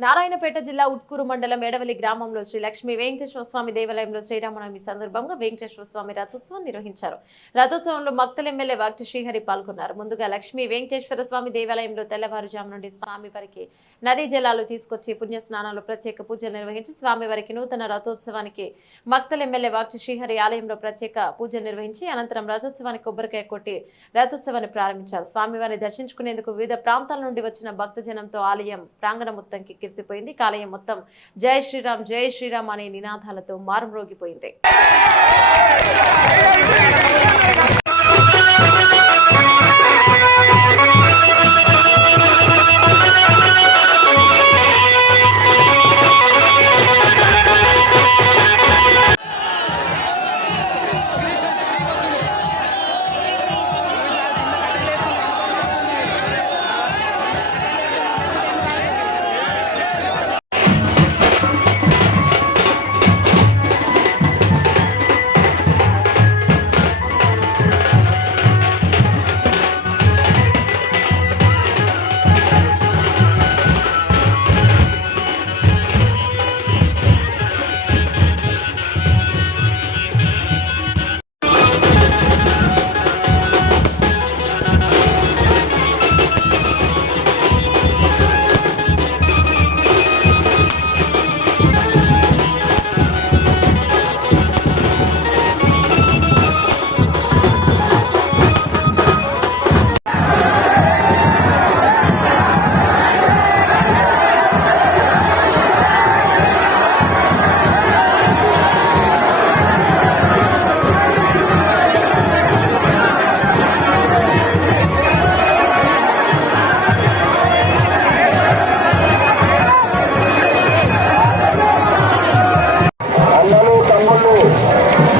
నారాయణపేట జిల్లా ఉట్కూరు మండలం ఎడవలి గ్రామంలో శ్రీ లక్ష్మీ వెంకటేశ్వర స్వామి దేవాలయంలో శ్రీరామనవమి సందర్భంగా వెంకటేశ్వర స్వామి రథోత్సవం నిర్వహించారు. రథోత్సవంలో మక్తల ఎమ్మెల్యే వాక్టి శ్రీహరి పాల్గొన్నారు. ముందుగా లక్ష్మీ వెంకటేశ్వర స్వామి దేవాలయంలో తెల్లవారుజాము నుండి స్వామి వారికి నదీ జలాలు తీసుకొచ్చి పుణ్య స్నానాలు ప్రత్యేక పూజలు నిర్వహించి స్వామి వారికి నూతన రథోత్సవానికి మక్తల ఎమ్మెల్యే వాక్టి శ్రీహరి ఆలయంలో ప్రత్యేక పూజలు నిర్వహించి అనంతరం రథోత్సవానికి కొబ్బరికాయ కొట్టి రథోత్సవాన్ని ప్రారంభించారు. స్వామివారిని దర్శించుకునేందుకు వివిధ ప్రాంతాల నుండి వచ్చిన భక్తజనంతో ఆలయం ప్రాంగణ మొత్తం కిక్కిరిసిపోయింది కాలయం మొత్తం జై శ్రీరామ్ జై శ్రీరామ్ అనే నినాదాలతో మారుమ్రోగిపోయింది.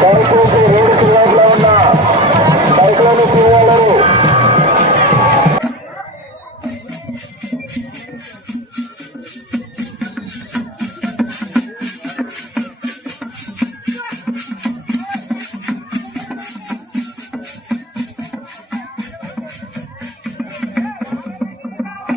Técnico